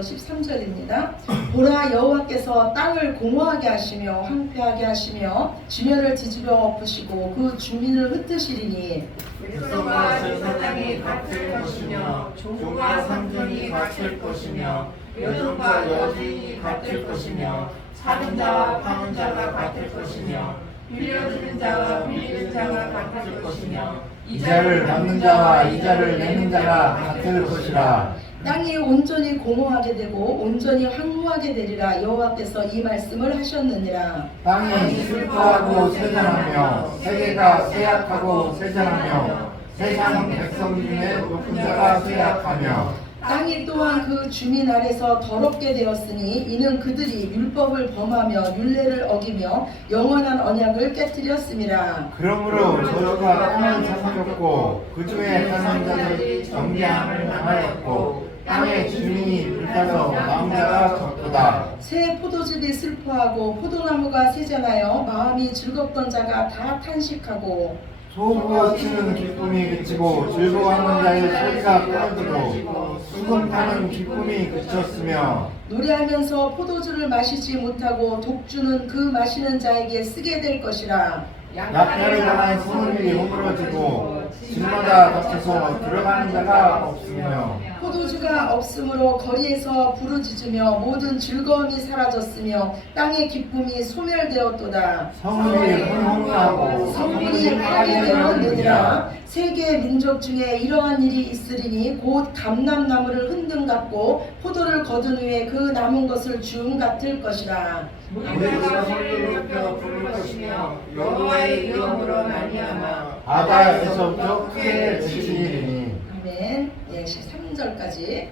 13절입니다. 보라, 여호와께서 땅을 공허하게 하시며 황폐하게 하시며 지면을 뒤집어 엎으시고 그 주민을 흩으시리니 백성과 제사장이 같을 것이며 종과 상전이 같을 것이며 여종과 여주인이 같을 것이며 사는 자와 파는 자가 같을 것이며 빌려주는 자와 빌리는 자가 같을 것이며 이자를 받는 자와 이자를 내는 자가 같을 것이라. 땅이 온전히 공허하게 되고 온전히 황무하게 되리라. 여호와께서 이 말씀을 하셨느니라. 땅이 슬퍼하고 쇠잔하며 세계가 쇠약하고 쇠잔하며 세상 백성 중에 높은 자가 쇠약하며 땅이 또한 그 주민 아래서 더럽게 되었으니 이는 그들이 율법을 범하며 율례를 어기며 영원한 언약을 깨뜨렸음이라. 그러므로 저주가 땅을 삼켰고 그 중에 사는 자들이 정죄함을 당하였고 땅의 주민이 불타서 남은 자가 적도다. 새 포도즙이 슬퍼하고 포도나무가 세잔하여 마음이 즐겁던 자가 다 탄식하고 소부가 치는 기쁨이 그치고 즐거워하는 자의 소리가 끊어지고 수금 타는 기쁨이 그쳤으며 노래하면서 포도주를 마시지 못하고 독주는 그 마시는 자에게 쓰게 될 것이라. 약탈을 당한 소문이 허물어지고 집마다 갇혀서 들어가는 자가 없으며 포도주가 없으므로 거리에서 부르짖으며 모든 즐거움이 사라졌으며 땅의 기쁨이 소멸되었도다. 성문이 혼혼하고 성문이 파괴되었느니라. 세계 민족 중에 이러한 일이 있으리니 곧 감람나무를 흔든 같고 포도를 거둔 후에 그 남은 것을 줌 같을 것이라. 무리가 소리를 높여 부를 것이며 여호와의 이름으로 말미암아 바다에서부터 크게 외치리니. 아멘. 예, 13절까지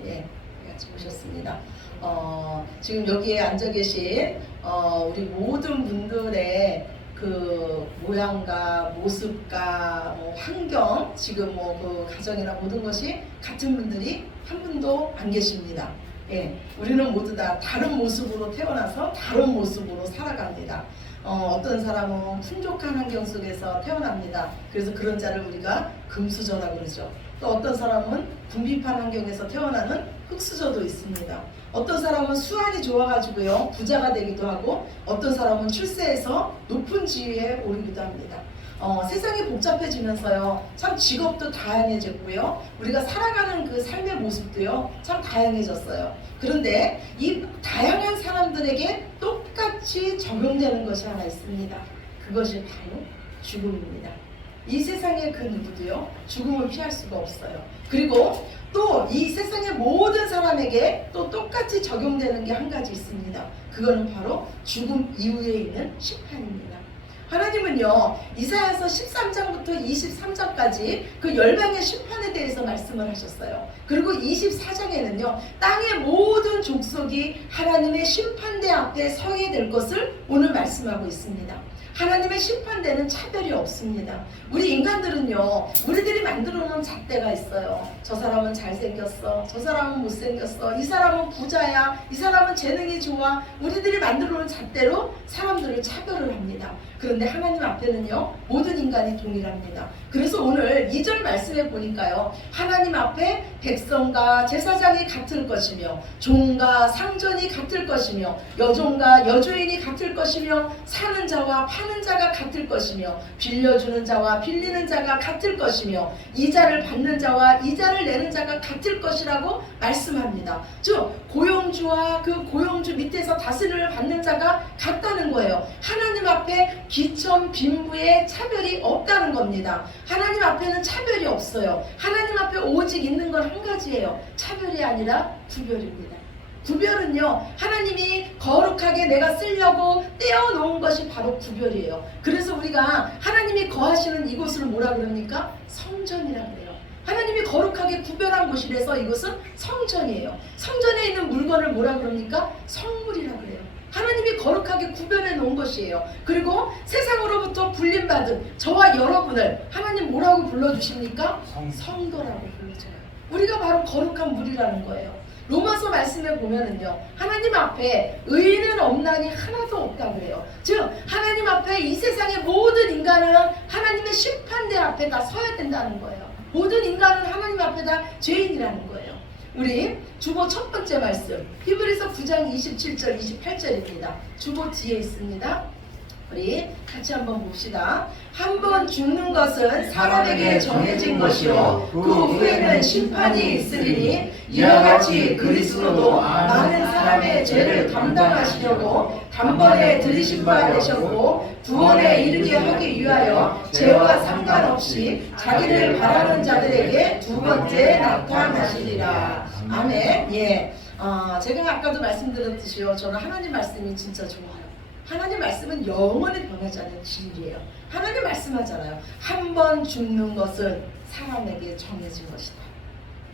같이 보셨습니다. 지금 여기에 앉아 계신 우리 모든 분들의 그 모양과 모습과 환경, 지금 그 가정이나 모든 것이 같은 분들이 한 분도 안 계십니다. 예, 우리는 모두 다 다른 모습으로 태어나서 다른 모습으로 살아갑니다. 어떤 사람은 풍족한 환경 속에서 태어납니다. 그래서 그런 자를 우리가 금수저라고 그러죠. 또 어떤 사람은 궁핍한 환경에서 태어나는 흙수저도 있습니다. 어떤 사람은 수완이 좋아가지고요 부자가 되기도 하고 어떤 사람은 출세해서 높은 지위에 오르기도 합니다. 세상이 복잡해지면서요 참 직업도 다양해졌고요 우리가 살아가는 그 삶의 모습도요 참 다양해졌어요. 그런데 이 다양한 사람들에게 똑같이 적용되는 것이 하나 있습니다. 그것이 바로 죽음입니다. 이 세상의 그 누구도요 죽음을 피할 수가 없어요. 그리고 또 이 세상의 모든 사람에게 또 똑같이 적용되는 게 한 가지 있습니다. 그거는 바로 죽음 이후에 있는 심판입니다. 하나님은요 이사야서 13장부터 23장까지 그 열방의 심판에 대해서 말씀을 하셨어요. 그리고 24장에는요 땅의 모든 족속이 하나님의 심판대 앞에 서게 될 것을 오늘 말씀하고 있습니다. 하나님의 심판대는 차별이 없습니다. 우리 인간들은요 우리들이 만들어 놓은 잣대가 있어요. 저 사람은 잘생겼어, 저 사람은 못생겼어, 이 사람은 부자야, 이 사람은 재능이 좋아. 우리들이 만들어 놓은 잣대로 사람들을 차별을 합니다. 그런데 하나님 앞에는요 모든 인간이 동일합니다. 그래서 오늘 2절 말씀에 보니까요 하나님 앞에 백성과 제사장이 같을 것이며 종과 상전이 같을 것이며 여종과 여주인이 같을 것이며 사는 자와 파는 자가 같을 것이며 빌려주는 자와 빌리는 자가 같을 것이며 이자를 받는 자와 이자를 내는 자가 같을 것이라고 말씀합니다. 즉 고용주와 그 고용주 밑에서 다스림을 받는 자가 같다는 거예요. 하나님 앞에 기천 빈부의 차별이 없다는 겁니다. 하나님 앞에는 차별이 없어요. 하나님 앞에 오직 있는 건 한 가지예요. 차별이 아니라 구별입니다. 구별은요 하나님이 거룩하게 내가 쓰려고 떼어놓은 것이 바로 구별이에요. 그래서 우리가 하나님이 거하시는 이곳을 뭐라 그럽니까? 성전이라 그래요. 하나님이 거룩하게 구별한 곳이라서 이곳은 성전이에요. 성전에 있는 물건을 뭐라 그럽니까? 성물이라 그래요. 하나님이 거룩하게 구별해 놓은 것이에요. 그리고 세상으로부터 불림받은 저와 여러분을 하나님 뭐라고 불러주십니까? 성도라고 불러줘요. 우리가 바로 거룩한 물이라는 거예요. 로마서 말씀에 보면은요 하나님 앞에 의인은 없나니 하나도 없다 그래요. 즉 하나님 앞에 이 세상의 모든 인간은 하나님의 심판대 앞에 다 서야 된다는 거예요. 모든 인간은 하나님 앞에 다 죄인이라는 거예요. 우리 주보 첫 번째 말씀 히브리서 9장 27절 28절입니다. 주보 뒤에 있습니다. 우리 같이 한번 봅시다. 한 번 죽는 것은 사람에게 정해진 것이요 그 후에는 심판이 있으리니 이와 같이 그리스도도 많은 사람의 죄를 감당하시려고 단번에 들이신 바 되셨고 구원에 이르게 하기 위하여 죄와 상관없이 자기를 바라는 자들에게 두 번째 나타나시리라. 아멘. 예. 제가 아까도 말씀드렸듯이요. 저는 하나님 말씀이 진짜 좋아요. 하나님 말씀은 영원히 변하지 않는 진리예요. 하나님 말씀하잖아요. 한 번 죽는 것은 사람에게 정해진 것이다.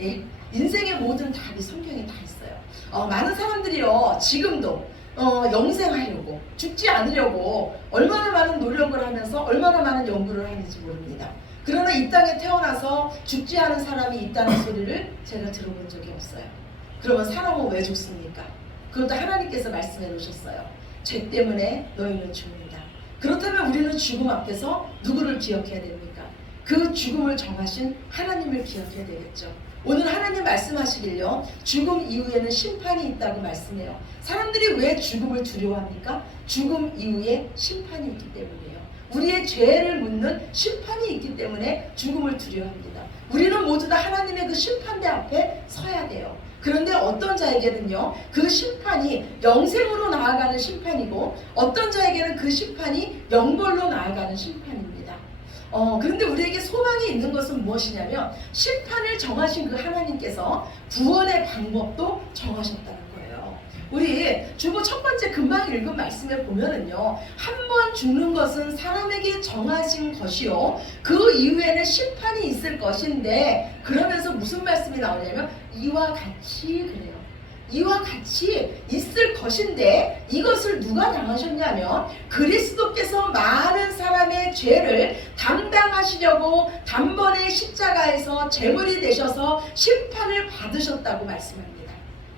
예? 인생의 모든 답이 성경에 다 있어요. 많은 사람들이요 지금도 영생하려고 죽지 않으려고 얼마나 많은 노력을 하면서 얼마나 많은 연구를 하는지 모릅니다. 그러나 이 땅에 태어나서 죽지 않은 사람이 있다는 소리를 제가 들어본 적이 없어요. 그러면 사람은 왜 죽습니까? 그것도 하나님께서 말씀해 놓으셨어요. 죄 때문에 너희는 죽는다. 그렇다면 우리는 죽음 앞에서 누구를 기억해야 됩니까? 그 죽음을 정하신 하나님을 기억해야 되겠죠. 오늘 하나님 말씀하시길요. 죽음 이후에는 심판이 있다고 말씀해요. 사람들이 왜 죽음을 두려워합니까? 죽음 이후에 심판이 있기 때문이에요. 우리의 죄를 묻는 심판이 있기 때문에 죽음을 두려워합니다. 우리는 모두 다 하나님의 그 심판대 앞에 서야 돼요. 그런데 어떤 자에게는요 그 심판이 영생으로 나아가는 심판이고 어떤 자에게는 그 심판이 영벌로 나아가는 심판입니다. 그런데 우리에게 소망이 있는 것은 무엇이냐면 심판을 정하신 그 하나님께서 구원의 방법도 정하셨다는 거예요. 우리 주보 첫 번째 금방 읽은 말씀에 보면은요 한 번 죽는 것은 사람에게 정하신 것이요 그 이후에는 심판이 있을 것인데 그러면서 무슨 말씀이 나오냐면 이와 같이 그래요. 이와 같이 있을 것인데 이것을 누가 당하셨냐면 그리스도께서 많은 사람의 죄를 담당하시려고 단번에 십자가에서 제물이 되셔서 심판을 받으셨다고 말씀합니다.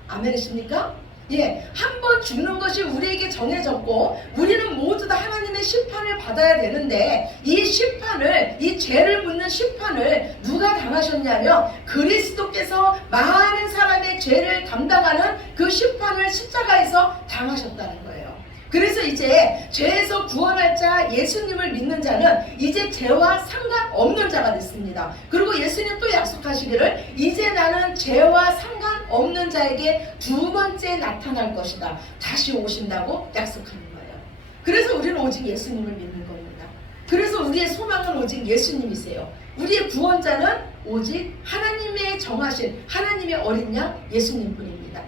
아멘이십니까? 예, 한 번 죽는 것이 우리에게 정해졌고 우리는 모두 다 하나님의 심판을 받아야 되는데 이 심판을 이 죄를 묻는 심판을 누가 당하셨냐면 그리스도께서 많은 사람의 죄를 담당하는 그 심판을 십자가에서 당하셨다는 거예요. 그래서 이제 죄에서 구원할 자 예수님을 믿는 자는 이제 죄와 상관없는 자가 됐습니다. 그리고 예수님 또 약속하시기를 이제 나는 죄와 상관없는 자에게 두 번째 나타날 것이다. 다시 오신다고 약속하는 거예요. 그래서 우리는 오직 예수님을 믿는 겁니다. 그래서 우리의 소망은 오직 예수님이세요. 우리의 구원자는 오직 하나님의 정하신 하나님의 어린 양 예수님뿐입니다.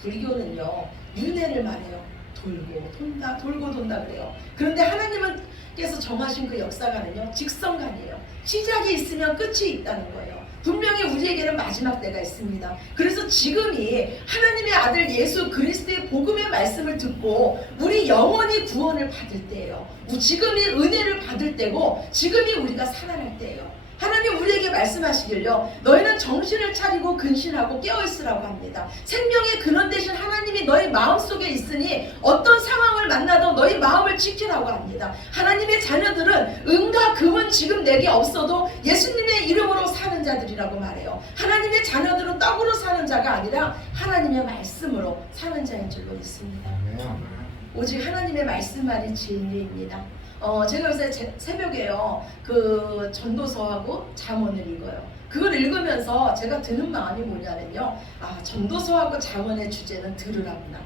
불교는요 윤회를 말해요. 돌고 돈다 돌고 돈다 그래요. 그런데 하나님께서 정하신 그 역사관은요 직선관이에요. 시작이 있으면 끝이 있다는 거예요. 분명히 우리에게는 마지막 때가 있습니다. 그래서 지금이 하나님의 아들 예수 그리스도의 복음의 말씀을 듣고 우리 영원히 구원을 받을 때예요. 지금이 은혜를 받을 때고 지금이 우리가 살아날 때예요. 하나님 우리에게 말씀하시길요 너희는 정신을 차리고 근신하고 깨어있으라고 합니다. 생명의 근원 되신 하나님이 너희 마음속에 있으니 어떤 상황을 만나도 너희 마음을 지키라고 합니다. 하나님의 자녀들은 은과 금은 지금 내게 없어도 예수님의 이름으로 사는 자들이라고 말해요. 하나님의 자녀들은 떡으로 사는 자가 아니라 하나님의 말씀으로 사는 자인 줄로 믿습니다. 오직 하나님의 말씀만이 진리입니다. 제가 요새 새벽에요 그 전도서하고 잠언을 읽어요. 그걸 읽으면서 제가 드는 마음이 뭐냐면요 전도서하고 잠언의 주제는 들으라구나.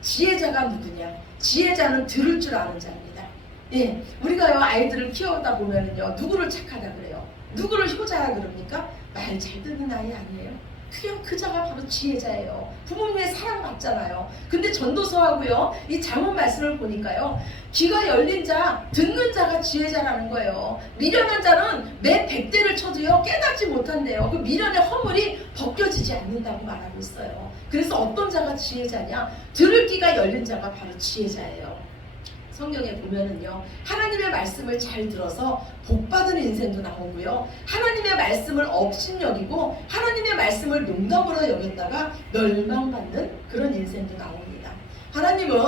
지혜자가 누구냐? 지혜자는 들을 줄 아는 자입니다. 예, 우리가요 아이들을 키우다 보면은요 누구를 착하다 그래요? 누구를 효자라 그럽니까? 말 잘 듣는 아이 아니에요? 그냥 그 자가 바로 지혜자예요. 부모님의 사랑받잖아요. 근데 전도서하고요 이 잠언 말씀을 보니까요 귀가 열린 자, 듣는 자가 지혜자라는 거예요. 미련한 자는 매 100대를 쳐도요 깨닫지 못한대요. 그 미련의 허물이 벗겨지지 않는다고 말하고 있어요. 그래서 어떤 자가 지혜자냐? 들을 귀가 열린 자가 바로 지혜자예요. 성경에 보면은요 하나님의 말씀을 잘 들어서 복받은 인생도 나오고요 하나님의 말씀을 업신여기고 하나님의 말씀을 농담으로 여겼다가 멸망받는 그런 인생도 나옵니다. 하나님은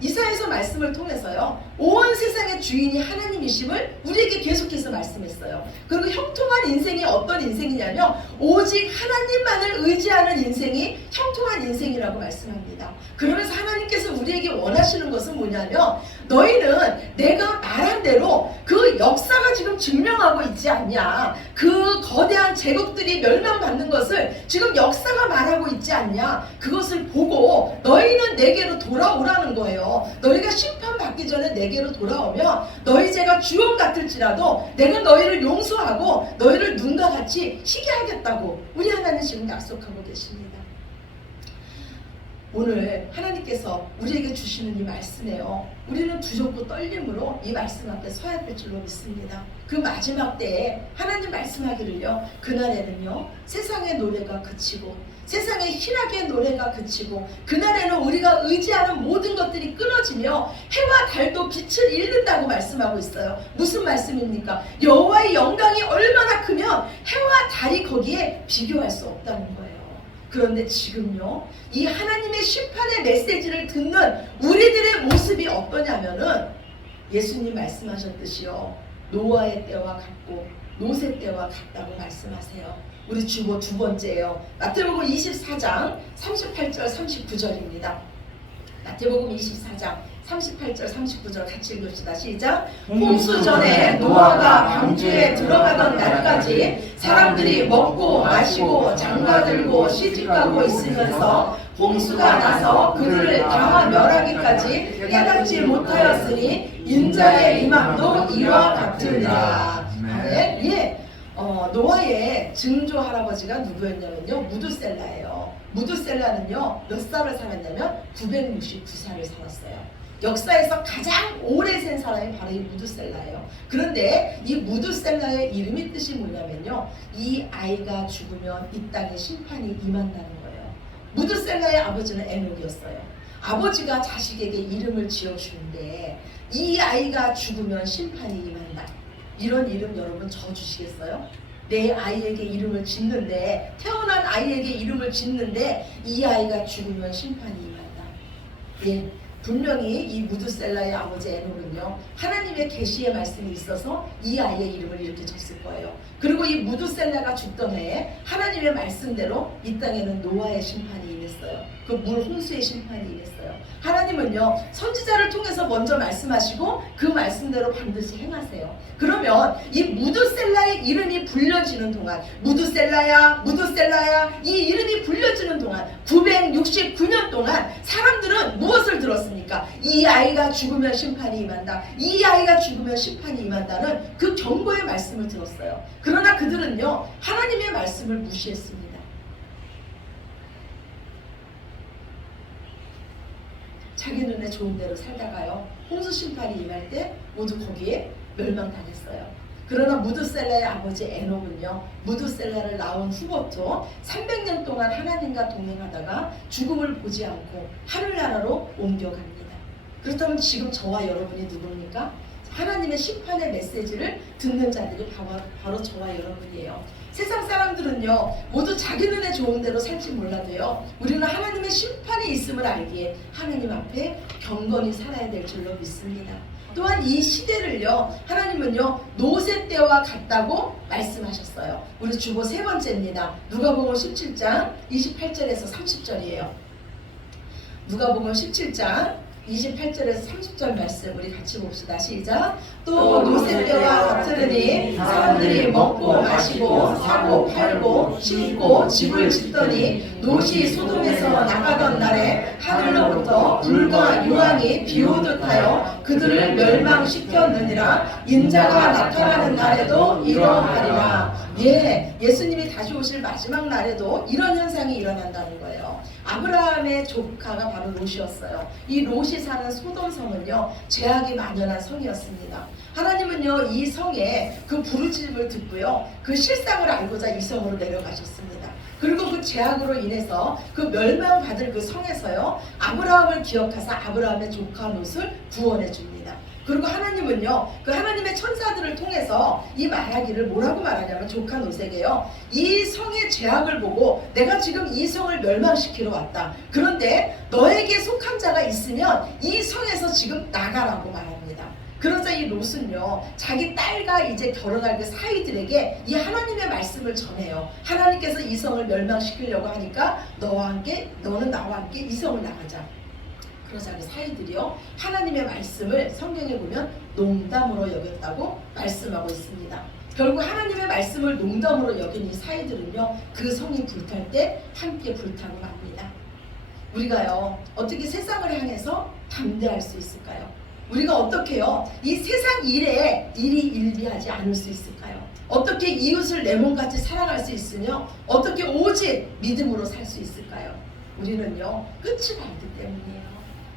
이사야서 말씀을 통해서요, 온 세상의 주인이 하나님이심을 우리에게 계속해서 말씀했어요. 그리고 형통한 인생이 어떤 인생이냐면 오직 하나님만을 의지하는 인생이 형통한 인생이라고 말씀합니다. 그러면서 하나님께서 우리에게 원하시는 것은 뭐냐면 너희는 내가 말한 대로 그 역사가 지금 증명하고 있지 않냐, 그 거대한 제국들이 멸망받는 것을 지금 역사가 말하고 있지 않냐, 그것을 보고 너희는 내게로 돌아오라는 거예요. 너희가 심판받기 전에 내게로 돌아오면 너희 죄가 주홍 같을지라도 내가 너희를 용서하고 너희를 눈과 같이 희게 하겠다고 우리 하나님 지금 약속하고 계십니다. 오늘 하나님께서 우리에게 주시는 이 말씀에요, 우리는 두렵고 떨림으로 이 말씀 앞에 서야 될 줄로 믿습니다. 그 마지막 때에 하나님 말씀하기를요, 그날에는요 세상의 노래가 그치고 세상의 희락의 노래가 그치고 그날에는 우리가 의지하는 모든 것들이 끊어지며 해와 달도 빛을 잃는다고 말씀하고 있어요. 무슨 말씀입니까? 여호와의 영광이 얼마나 크면 해와 달이 거기에 비교할 수 없다는 거예요. 그런데 지금요, 이 하나님의 심판의 메시지를 듣는 우리들의 모습이 어떠냐면은 예수님 말씀하셨듯이요, 노아의 때와 같고 노새 때와 같다고 말씀하세요. 우리 주보 두 번째예요. 마태복음 24장 38절 39절입니다. 마태복음 24장 38절 39절 같이 읽읍시다. 시작. 홍수 전에 노아가 방주에 들어가던 날까지 사람들이 먹고 마시고 장가들고 시집가고 있으면서 홍수가 나서 그들을 다 멸하기까지 깨닫지 못하였으니 인자의 임함도 이와 같으니라. 예. 노아의 증조 할아버지가 누구였냐면요, 무두셀라예요. 무두셀라는요 몇 살을 살았냐면 969살을 살았어요. 역사에서 가장 오래 산 사람이 바로 이 무두셀라예요. 그런데 이 무두셀라의 이름의 뜻이 뭐냐면요, 이 아이가 죽으면 이 땅에 심판이 임한다는 거예요. 무두셀라의 아버지는 에녹이었어요. 아버지가 자식에게 이름을 지어주는데 이 아이가 죽으면 심판이 임한다, 이런 이름 여러분 지어주시겠어요? 내 아이에게 이름을 짓는데, 태어난 아이에게 이름을 짓는데 이 아이가 죽으면 심판이 임한다. 예, 분명히 이 무두셀라의 아버지 에녹은요 하나님의 계시의 말씀이 있어서 이 아이의 이름을 이렇게 졌을 거예요. 그리고 이 무두셀라가 죽던 해에 하나님의 말씀대로 이 땅에는 노아의 심판이 임했어요. 그 물 홍수의 심판이 임했어요. 하나님은요 선지자를 통해서 먼저 말씀하시고 그 말씀대로 반드시 행하세요. 그러면 이 무두셀라의 이름이 불려지는 동안, 무두셀라야 무두셀라야 이 이름이 불려지는 동안 969년 동안 사람들은 무엇을 들었습니까? 이 아이가 죽으면 심판이 임한다, 이 아이가 죽으면 심판이 임한다는 그 경고의 말씀을 들었어요. 그러나 그들은요 하나님의 말씀을 무시했습니다. 자기 눈에 좋은 대로 살다가요 홍수 심판이 임할 때 모두 거기에 멸망당했어요. 그러나 무두셀라의 아버지 에녹은요 무두셀라를 낳은 후부터 300년 동안 하나님과 동행하다가 죽음을 보지 않고 하늘나라로 옮겨갑니다. 그렇다면 지금 저와 여러분이 누굽니까? 하나님의 심판의 메시지를 듣는 자들이 바로 저와 여러분이에요. 세상 사람들은요 모두 자기 눈에 좋은 대로 살지 몰라도요 우리는 하나님의 심판이 있음을 알기에 하나님 앞에 경건히 살아야 될 줄로 믿습니다. 또한 이 시대를요 하나님은요 노새 때와 같다고 말씀하셨어요. 우리 주보 세 번째입니다. 누가복음 17장 28절에서 30절이에요. 누가복음 17장 28절에서 30절 말씀 우리 같이 봅시다. 시작. 또 노새 때와 같으니 사람들이 먹고 마시고 사고 팔고 심고 집을 짓더니 롯이 소돔에서 나가던 날에 하늘로부터 불과 유황이 비오듯 하여 그들을 멸망시켰느니라. 인자가 나타나는 날에도 이러하리라. 예수님이 다시 오실 마지막 날에도 이런 현상이 일어난다는 거예요. 아브라함의 조카가 바로 롯이었어요. 이 롯이 사는 소돔성은요 죄악이 만연한 성이었습니다. 하나님은요 이 성에 그 부르짖음을 듣고요 그 실상을 알고자 이 성으로 내려가셨습니다. 그리고 그 죄악으로 인해서 그 멸망받을 그 성에서요 아브라함을 기억하사 아브라함의 조카 롯을 구원해 줍니다. 그리고 하나님은요, 그 하나님의 천사들을 통해서 이 말하기를 뭐라고 말하냐면 조카 노색이에요. 이 성의 죄악을 보고 내가 지금 이 성을 멸망시키러 왔다. 그런데 너에게 속한 자가 있으면 이 성에서 지금 나가라고 말합니다. 그러자 이 롯은요, 자기 딸과 이제 결혼할 그 사위들에게 이 하나님의 말씀을 전해요. 하나님께서 이 성을 멸망시키려고 하니까 너는 나와 함께 이 성을 나가자. 그러자 그 사위들이요, 하나님의 말씀을 성경에 보면 농담으로 여겼다고 말씀하고 있습니다. 결국 하나님의 말씀을 농담으로 여긴 이 사위들은요, 그 성이 불탈 때 함께 불타고 맙니다. 우리가요, 어떻게 세상을 향해서 담대할 수 있을까요? 우리가 어떻게요, 이 세상 일에 일희일비하지 않을 수 있을까요? 어떻게 이웃을 내 몸같이 사랑할 수 있으며 어떻게 오직 믿음으로 살 수 있을까요? 우리는요, 끝을 알기 때문이에요.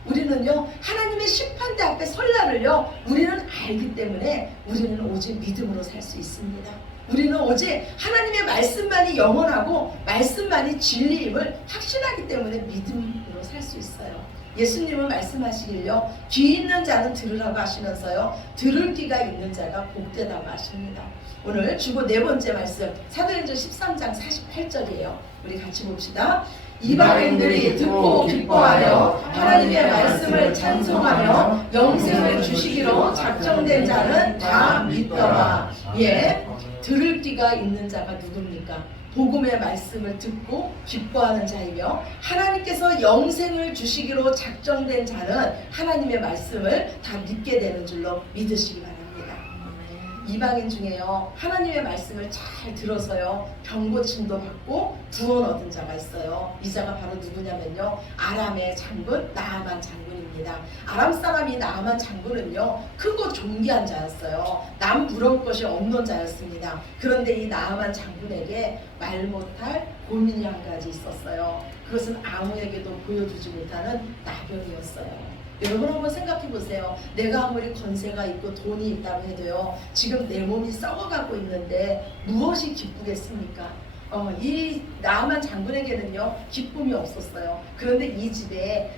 우리는요, 하나님의 심판대 앞에 설 날을요, 우리는 알기 때문에 우리는 오직 믿음으로 살 수 있습니다. 우리는 오직 하나님의 말씀만이 영원하고 말씀만이 진리임을 확신하기 때문에 믿음으로 살 수 있어요. 예수님은 말씀하시길요, 귀 있는 자는 들으라고 하시면서요, 들을 귀가 있는 자가 복되다고 하십니다. 오늘 주보 네 번째 말씀 사도행전 13장 48절이에요. 우리 같이 봅시다. 이방인들이 듣고 기뻐하여 하나님의 말씀을 찬송하며 영생을 주시기로 작정된 자는 다 믿더라. 예, 들을 귀가 있는 자가 누굽니까? 복음의 말씀을 듣고 기뻐하는 자이며 하나님께서 영생을 주시기로 작정된 자는 하나님의 말씀을 다 믿게 되는 줄로 믿으시기 바랍니다. 이방인 중에요, 하나님의 말씀을 잘 들어서요, 병고침도 받고 구원 얻은 자가 있어요. 이 자가 바로 누구냐면요, 아람의 장군 나아만 장군입니다. 아람 사람이 나아만 장군은요, 크고 존귀한 자였어요. 남 부러울 것이 없는 자였습니다. 그런데 이 나아만 장군에게 말 못할 고민이 한 가지 있었어요. 그것은 아무에게도 보여주지 못하는 나병이었어요. 여러분 한번 생각해 보세요. 내가 아무리 권세가 있고 돈이 있다고 해도요, 지금 내 몸이 썩어가고 있는데 무엇이 기쁘겠습니까? 이 나아만 장군에게는요, 기쁨이 없었어요. 그런데 이 집에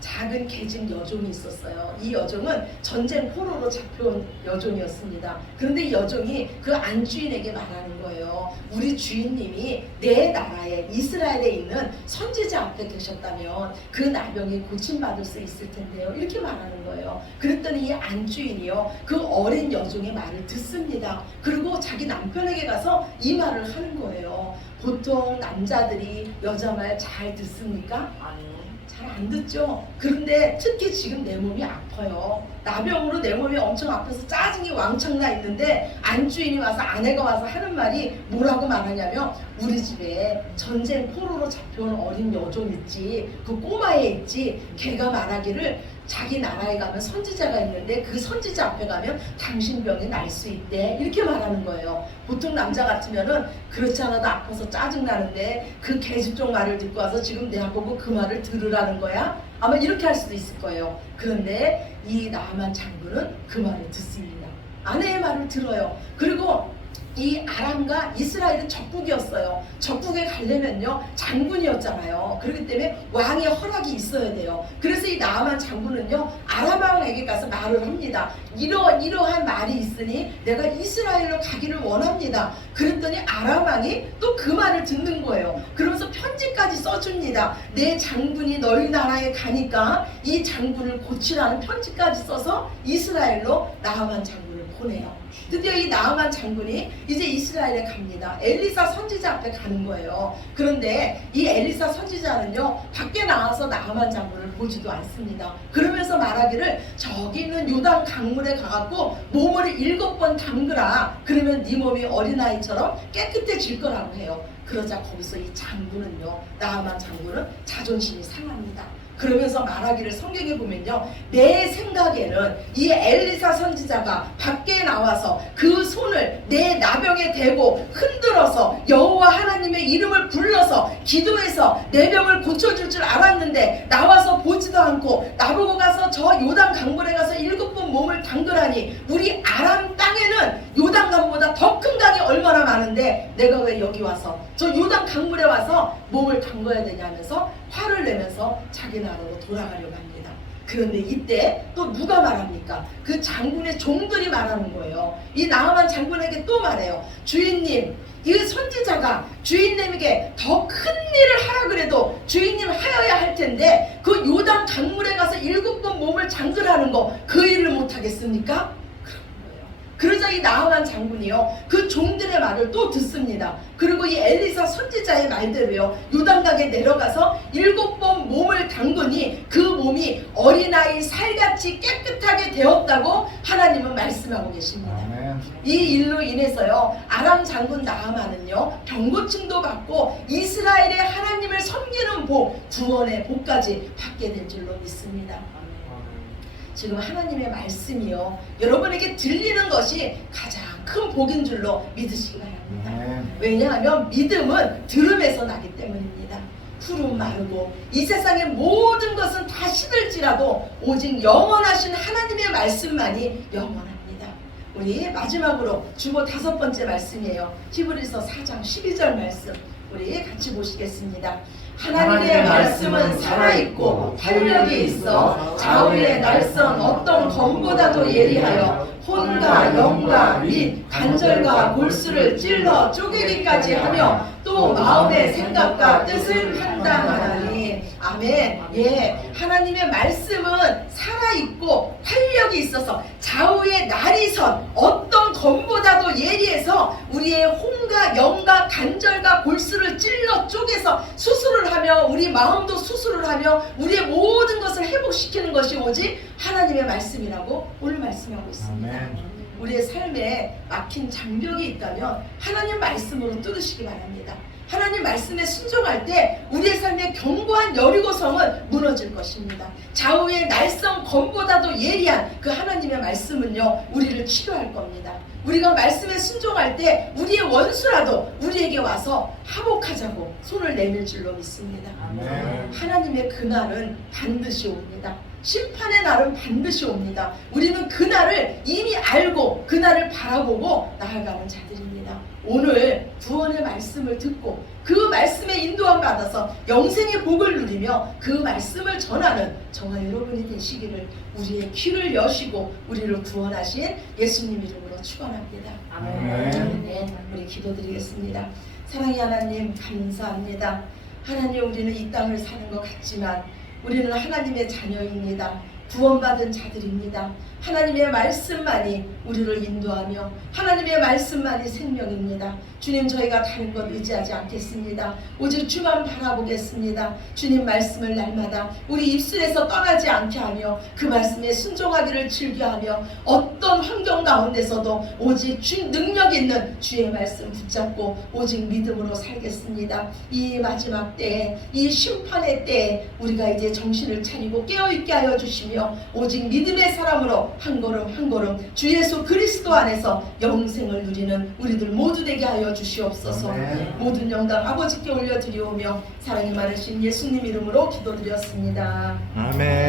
작은 계집 여종이 있었어요. 이 여종은 전쟁 포로로 잡혀온 여종이었습니다. 그런데 이 여종이 그 안주인에게 말하는 거예요. 우리 주인님이 내 나라에 이스라엘에 있는 선지자 앞에 계셨다면 그 나병이 고침받을 수 있을 텐데요. 이렇게 말하는 거예요. 그랬더니 이 안주인이요, 그 어린 여종의 말을 듣습니다. 그리고 자기 남편에게 가서 이 말을 하는 거예요. 보통 남자들이 여자 말 잘 듣습니까? 아니요. 잘 안 듣죠. 그런데 특히 지금 내 몸이 아파요. 나병으로 내 몸이 엄청 아파서 짜증이 왕창 나 있는데 안주인이 와서, 아내가 와서 하는 말이 뭐라고 말하냐면, 우리 집에 전쟁 포로로 잡혀온 어린 여종 있지, 그 꼬마애 있지, 걔가 말하기를 자기 나라에 가면 선지자가 있는데 그 선지자 앞에 가면 당신 병이 날 수 있대, 이렇게 말하는 거예요. 보통 남자 같으면은 그렇지 않아도 아파서 짜증나는데 그 계집종 말을 듣고 와서 지금 내 보고 그 말을 들으라는 거야? 아마 이렇게 할 수도 있을 거예요. 그런데 이 나아만 장군은 그 말을 듣습니다. 아내의 말을 들어요. 그리고 이 아람과 이스라엘은 적국이었어요. 적국에 가려면요, 장군이었잖아요. 그렇기 때문에 왕의 허락이 있어야 돼요. 그래서 이 나아만 장군은요, 아람 왕에게 가서 말을 합니다. 이러한 말이 있으니 내가 이스라엘로 가기를 원합니다. 그랬더니 아람 왕이 또 그 말을 듣는 거예요. 그러면서 편지까지 써줍니다. 내 장군이 너희 나라에 가니까 이 장군을 고치라는 편지까지 써서 이스라엘로 나아만 장군을 보내요. 드디어 이 나아만 장군이 이제 이스라엘에 갑니다. 엘리사 선지자 앞에 가는 거예요. 그런데 이 엘리사 선지자는요, 밖에 나와서 나아만 장군을 보지도 않습니다. 그러면서 말하기를, 저기 있는 요단 강물에 가갖고 몸을 7번 담그라. 그러면 네 몸이 어린아이처럼 깨끗해질 거라고 해요. 그러자 거기서 이 장군은요, 나아만 장군은 자존심이 상합니다. 그러면서 말하기를 성경에 보면요, 내 생각에는 이 엘리사 선지자가 밖에 나와서 그 손을 내 나병에 대고 흔들어서 여호와 하나님의 이름을 불러서 기도해서 내 병을 고쳐줄 줄 알았는데 나와서 보지도 않고 나보고 가서 저 요단 강물에 가서 7번 몸을 담그라니, 우리 아람 땅에는 요단 강보다 더 큰 강이 얼마나 많은데 내가 왜 여기 와서 저 요단 강물에 와서 몸을 담궈야 되냐 하면서 화를 내면서 자기 나라로 돌아가려고 합니다. 그런데 이때 또 누가 말합니까? 그 장군의 종들이 말하는 거예요. 이 나아만 장군에게 또 말해요. 주인님, 이 선지자가 주인님에게 더 큰 일을 하라 그래도 주인님 하여야 할 텐데 그 요단 강물에 가서 7번 몸을 잠그라는 거 그 일을 못 하겠습니까? 그런 거예요. 그러자 이 나아만 장군이요 그 종들의 말을 또 듣습니다. 그리고 이 엘리사 선지자의 말대로요 요단강에 내려가서 7번 몸을 담그니 그 몸이 어린아이 살같이 깨끗하게 되었다고 하나님은 말씀하고 계십니다. 아멘. 이 일로 인해서요 아람 장군 나아만은요 병고침도 받고 이스라엘의 하나님을 섬기는 복, 구원의 복까지 받게 될 줄로 믿습니다. 지금 하나님의 말씀이요 여러분에게 들리는 것이 가장 큰 복인 줄로 믿으시기 바랍니다. 아멘. 왜냐하면 믿음은 들음에서 나기 때문입니다. 푸른 마르고 이 세상의 모든 것은 다 시들지라도 오직 영원하신 하나님의 말씀만이 영원합니다. 우리 마지막으로 주보 5번째 말씀이에요. 히브리서 4장 12절 말씀 우리 같이 보시겠습니다. 하나님의 말씀은 살아있고 활력이 있어 좌우의 날선 어떤 검보다도 예리하여 혼과 영과 및 간절과 골수를 찔러 쪼개기까지 하며 또 마음의 생각과 뜻을 판단하나니. 아멘. 예, 하나님의 말씀은 살아있고 활력이 있어서 좌우의 날이선 어떤 검보다도 예리해서 우리의 혼과 영과 간절과 골수를 찔러 쪼개서 수술을 하며 우리 마음도 수술을 하며 우리의 모든 것을 회복시키는 것이 오직 하나님의 말씀이라고 오늘 말씀하고 있습니다. 아멘. 우리의 삶에 막힌 장벽이 있다면 하나님 말씀으로 뚫으시기 바랍니다. 하나님 말씀에 순종할 때 우리의 삶의 견고한 여리고성은 무너질 것입니다. 좌우의 날성 검보다도 예리한 그 하나님의 말씀은요 우리를 치료할 겁니다. 우리가 말씀에 순종할 때 우리의 원수라도 우리에게 와서 하복하자고 손을 내밀 줄로 믿습니다. 아멘. 하나님의 그날은 반드시 옵니다. 심판의 날은 반드시 옵니다. 우리는 그날을 이미 알고 그날을 바라보고 나아가는 자들입니다. 오늘 구원의 말씀을 듣고 그 말씀에 인도함 받아서 영생의 복을 누리며 그 말씀을 전하는 저와 여러분이 되시기를 우리의 귀를 여시고 우리를 구원하신 예수님 이름으로 축원합니다. 아멘. 네, 우리 기도드리겠습니다. 사랑의 하나님 감사합니다. 하나님 우리는 이 땅을 사는 것 같지만 우리는 하나님의 자녀입니다. 구원받은 자들입니다. 하나님의 말씀만이 우리를 인도하며 하나님의 말씀만이 생명입니다. 주님 저희가 다른 것 의지하지 않겠습니다. 오직 주만 바라보겠습니다. 주님 말씀을 날마다 우리 입술에서 떠나지 않게 하며 그 말씀에 순종하기를 즐겨하며 어떤 환경 가운데서도 오직 주 능력 있는 주의 말씀 붙잡고 오직 믿음으로 살겠습니다. 이 마지막 때에 이 심판의 때에 우리가 이제 정신을 차리고 깨어있게 하여 주시며 오직 믿음의 사람으로 한 걸음 한 걸음 주 예수 그리스도 안에서 영생을 누리는 우리들 모두 되게 하여 주시옵소서. 아멘. 모든 영광 아버지께 올려드리오며 사랑이 많으신 예수님 이름으로 기도드렸습니다. 아멘.